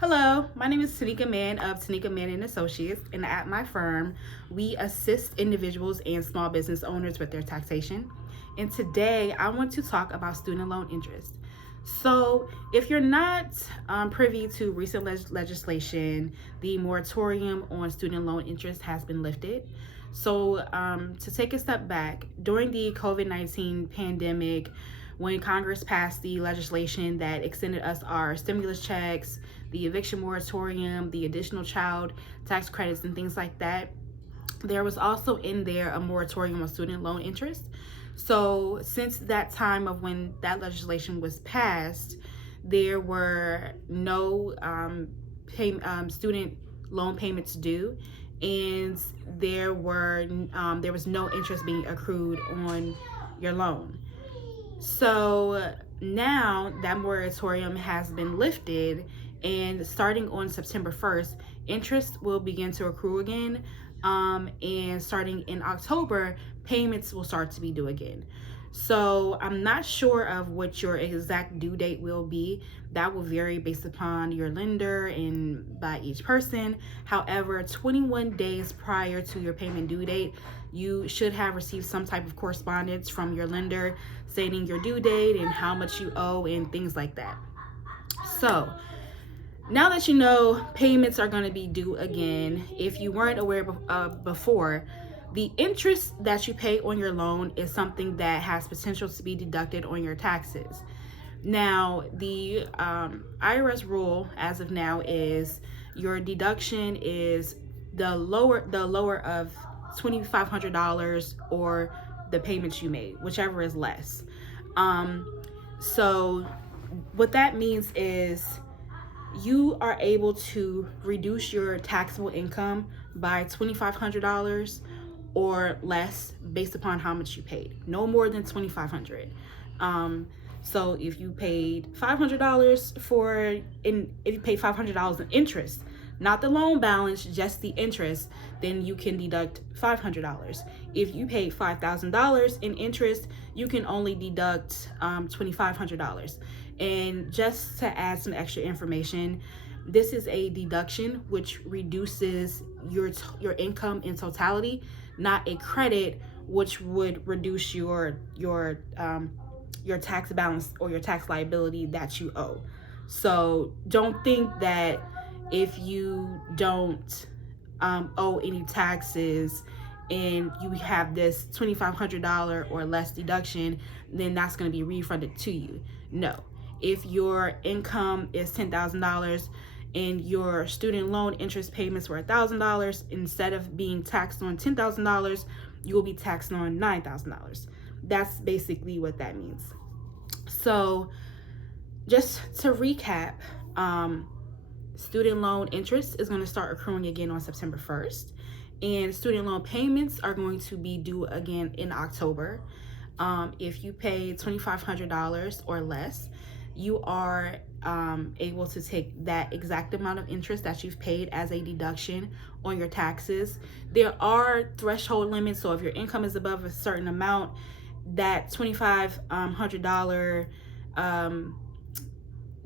Hello, my name is Tanika Mann of Tanika Mann and Associates, and at my firm, we assist individuals and small business owners with their taxation. And today, I want to talk about student loan interest. So, if you're not privy to recent legislation, the moratorium on student loan interest has been lifted. So, to take a step back, during the COVID-19 pandemic, when Congress passed the legislation that extended us our stimulus checks, the eviction moratorium, the additional child tax credits, and things like that, there was also in there a moratorium on student loan interest. So, since that time of when that legislation was passed, there were no student loan payments due, and there was no interest being accrued on your loan. So now that moratorium has been lifted, and starting on September 1st, interest will begin to accrue again. And starting in October, payments will start to be due again. So I'm not sure of what your exact due date will be. That will vary based upon your lender and by each person. However, 21 days prior to your payment due date, you should have received some type of correspondence from your lender stating your due date and how much you owe and things like that. So, now that you know payments are going to be due again, if you weren't aware before, the interest that you pay on your loan is something that has potential to be deducted on your taxes. Now, the IRS rule as of now is your deduction is the lower of $2,500 or the payments you made, whichever is less. So what that means is you are able to reduce your taxable income by $2,500 or less based upon how much you paid. No more than $2,500. So if you paid $500 if you paid $500 in interest, not the loan balance, just the interest, then you can deduct $500. If you paid $5,000 in interest, you can only deduct $2,500. And just to add some extra information, this is a deduction which reduces your income in totality, not a credit which would reduce your tax balance or your tax liability that you owe. So don't think that if you don't owe any taxes and you have this $2,500 or less deduction, then that's going to be refunded to you. No. If your income is $10,000 and your student loan interest payments were $1,000, instead of being taxed on $10,000, you will be taxed on $9,000. That's basically what that means. So, just to recap, student loan interest is going to start accruing again on September 1st, and student loan payments are going to be due again in October. If you pay $2,500 or less, you are able to take that exact amount of interest that you've paid as a deduction on your taxes. There are threshold limits, so if your income is above a certain amount, that $2,500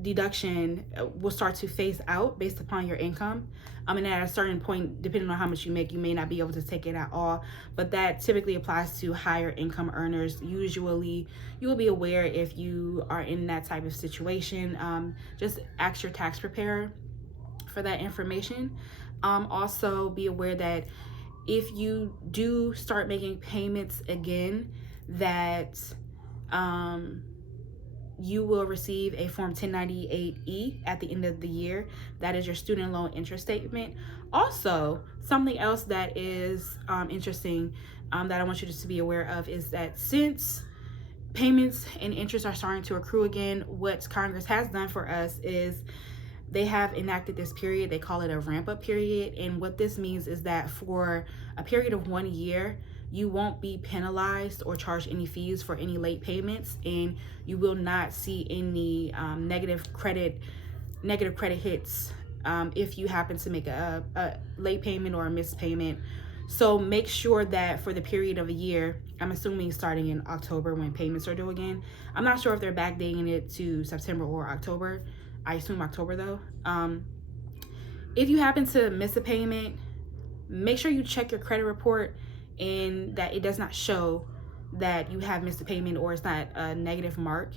deduction will start to phase out based upon your income. And at a certain point, depending on how much you make, you may not be able to take it at all. But that typically applies to higher income earners. Usually, you will be aware if you are in that type of situation. Just ask your tax preparer for that information. Also, be aware that if you do start making payments again, that you will receive a Form 1098E at the end of the year. That is your student loan interest statement. Also, something else that is interesting that I want you to be aware of is that since payments and interest are starting to accrue again, what Congress has done for us is they have enacted this period. They call it a ramp-up period. And what this means is that for a period of 1 year, you won't be penalized or charged any fees for any late payments, and you will not see any negative credit hits if you happen to make a late payment or a missed payment. So make sure that for the period of a year, I'm assuming starting in October when payments are due again. I'm not sure if they're backdating it to September or October. I assume October though. If you happen to miss a payment, make sure you check your credit report and that it does not show that you have missed a payment or it's not a negative mark.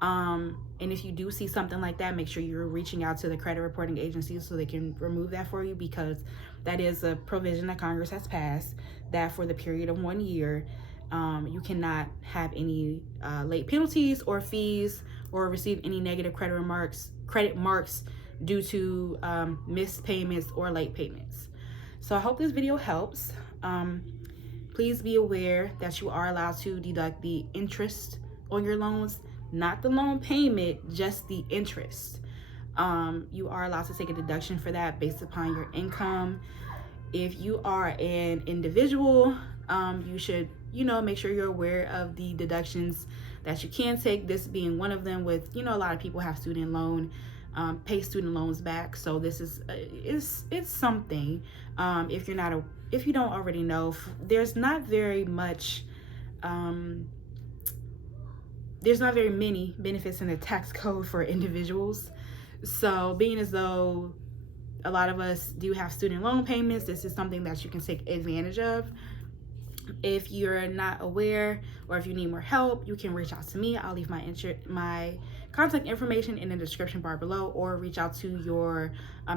And if you do see something like that, make sure you're reaching out to the credit reporting agency so they can remove that for you, because that is a provision that Congress has passed that for the period of 1 year, you cannot have any late penalties or fees or receive any negative credit marks due to missed payments or late payments. So I hope this video helps. Please be aware that you are allowed to deduct the interest on your loans, not the loan payment, just the interest. You are allowed to take a deduction for that based upon your income. If you are an individual, you should, make sure you're aware of the deductions that you can take, this being one of them. With, a lot of people have student loan, pay student loans back. So this is it's something. If you don't already know, there's not very many benefits in the tax code for individuals. So being as though a lot of us do have student loan payments, this is something that you can take advantage of. If you're not aware or if you need more help, you can reach out to me. I'll leave my contact information in the description bar below, or reach out to your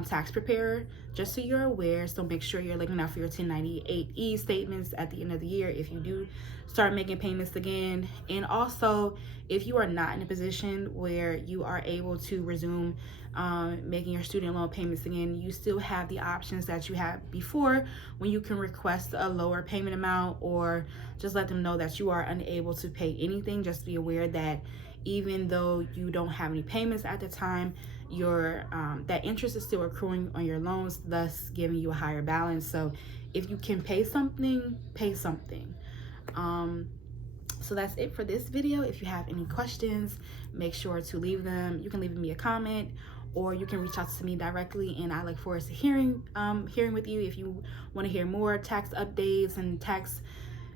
tax preparer just so you're aware. So make sure you're looking out for your 1098E statements at the end of the year if you do start making payments again. And also, if you are not in a position where you are able to resume making your student loan payments again, you still have the options that you had before, when you can request a lower payment amount, or just let them know that you are unable to pay anything. Just be aware that even though you don't have any payments at the time, your that interest is still accruing on your loans, thus giving you a higher balance. So if you can pay something, pay something. So that's it for this video. If you have any questions, make sure to leave them. You can leave me a comment, or you can reach out to me directly, and I look forward to hearing with you. If you want to hear more tax updates and tax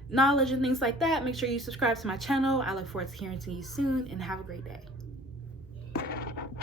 knowledge and things like that, make sure you subscribe to my channel. I look forward to hearing from you soon, and have a great day.